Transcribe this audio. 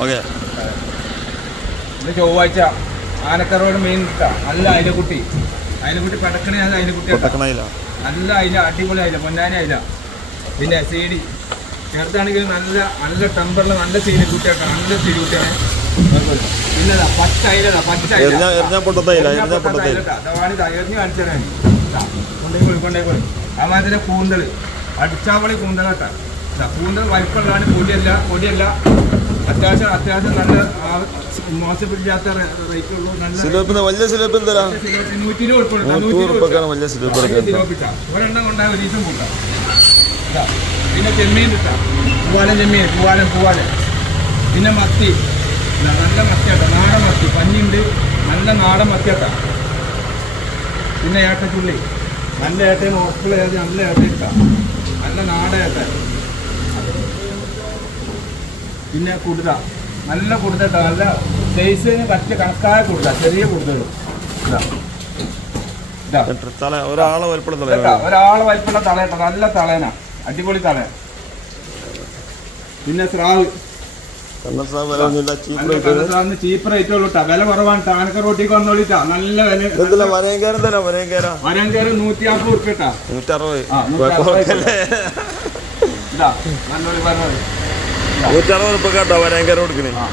Okay. ചൊവ്വാഴ്ച ആനക്കറോട് main നല്ല അയിലക്കുട്ടി. അയിലക്കുട്ടി പടക്കണേ അയിലക്കുട്ടി നല്ല അയില അടിപൊളി അയില പൊന്നാനി അയില. പിന്നെ സി ഡി ചെറുതാണെങ്കിൽ നല്ല നല്ല ടെമ്പറിൽ നല്ല സീനി കുട്ടിയൊക്കെ നല്ല സീനി കുട്ടിയാണ് ദാ പച്ച അയിലതാ പച്ച എറിഞ്ഞാ എറിഞ്ഞാ പൊട്ടത്തയില്ല എറിഞ്ഞാ എറിഞ്ഞാ പൊട്ടത്തയില്ല പൊട്ടത്തയില ഇട്ടാ. ദാ വാണി ദാ എറിഞ്ഞ് കാണിച്ചു കൊണ്ടേക്കോളി കൊണ്ടേക്കോളി അതുമാതിരി കൂന്തൽ അടിച്ചാവളി കൂന്തലാട്ടാ കൂന്തൽ വലിപ്പമുള്ളതാണ് പൊടിയല്ല പൊടിയല്ല. അത്യാവശ്യം അത്യാവശ്യം നല്ല മോശമില്ലാത്ത റേറ്റ് നല്ല സിലോപ്പിന് വലിയ സിലോപ്പ് എന്തരാ? നൂറ്റി ഇരുപത് വലിയ സിലോപ്പ്. ഒരെണ്ണം കൊണ്ടാൽ ഒരു ദിവസം കൂട്ടാം. പിന്നെ ചെമ്മീൻ കിട്ടാം പൂവാലൻ ചെമ്മീൻ പൂവാലൻ പൂവാലൻ. പിന്നെ മത്തി. നല്ല മത്തിയാട്ട നാടൻ മത്തി. പഞ്ഞിണ്ട് നല്ല നാടൻ മത്തിയാട്ട പിന്നെ ഏട്ടച്ചുള്ളി നല്ല ഏട്ടയും ഹോസ്പിറ്റൽ നല്ല ഏട്ട ഇട്ടാ. നല്ല നാടേട്ട പിന്നെ കുടുത നല്ല കുടുത നല്ല സൈസിന് കറക്റ്റ് കണക്കായ കുടുത ചെറിയ കുടുതകൾ ഇതാ. ഇതാ. തല ഒരാളെ വലിപ്പുള്ള തള കേട്ടോ നല്ല തളയനാ അടിപൊളി തളയ പിന്നെ സ്രാവ്. Cheap rate. ഉള്ളൂട്ടാ വില കുറവാണ്. ടാനക്ക റോട്ടിക്ക് വന്നോളിട്ടാ നല്ല വില. വരയങ്കാരൻ തരാം വരയങ്കാര വരങ്കേറ് നൂറ്റി അമ്പത് ഉറുപ്പിട്ടാ നൂറ്ററുപത്. ഇതാ. നല്ലൊരു നൂറ്ററുപത് ഉറുപ്പ കേട്ടോ വരയങ്കാരൻ കൊടുക്കണേ. ആ.